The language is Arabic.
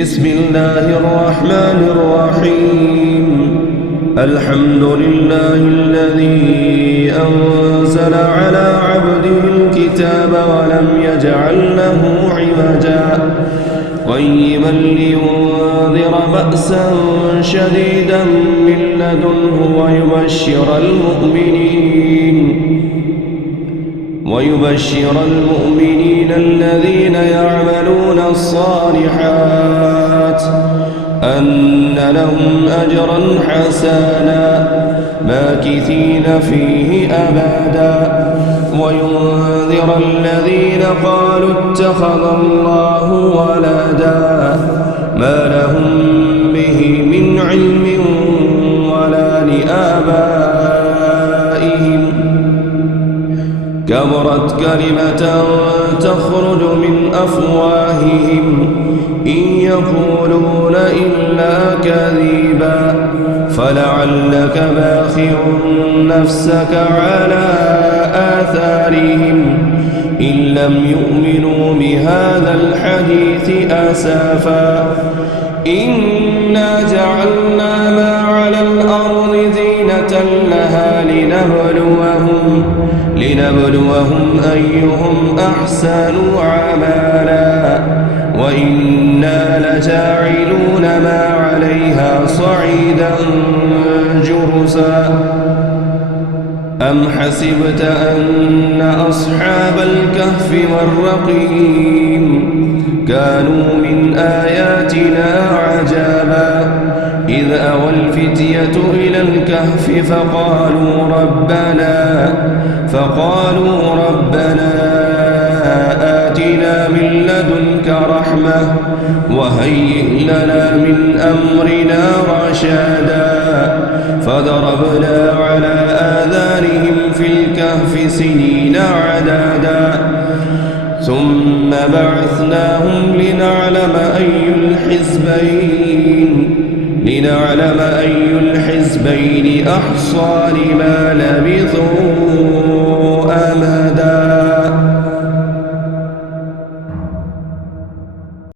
بسم الله الرحمن الرحيم. الحمد لله الذي أنزل على عبده الكتاب ولم يجعل له عوجا قيما لينذر بأسا شديدا من لدنه ويبشر المؤمنين الذين يعملون الصالحات أن لهم أجرا حسنا ماكثين فيه أبدا وينذر الذين قالوا اتخذ الله ولدا ما لهم به من علم ولا لآبائهم كبرت كلمة تخرج من أفواههم إن يقولون إلا كذبا فلعلك باخع نفسك على آثارهم إن لم يؤمنوا بهذا الحديث أسفا إنا جعلنا ما على الأرض زينة لها لنبلوهم أيهم أحسن عملا وإنا لجاعلون ما عليها صعيدا جرزا أم حسبت أن أصحاب الكهف والرقيم كانوا من آياتنا عجبا إذ أوى الفتية إلى الكهف فقالوا ربنا آتنا من لدنك رحمة وهيئ لنا من أمرنا رشدا فضربنا على آذانهم في الكهف سنين عددا ثم بعثناهم لنعلم أي الحزبين أحصى لما لبثوا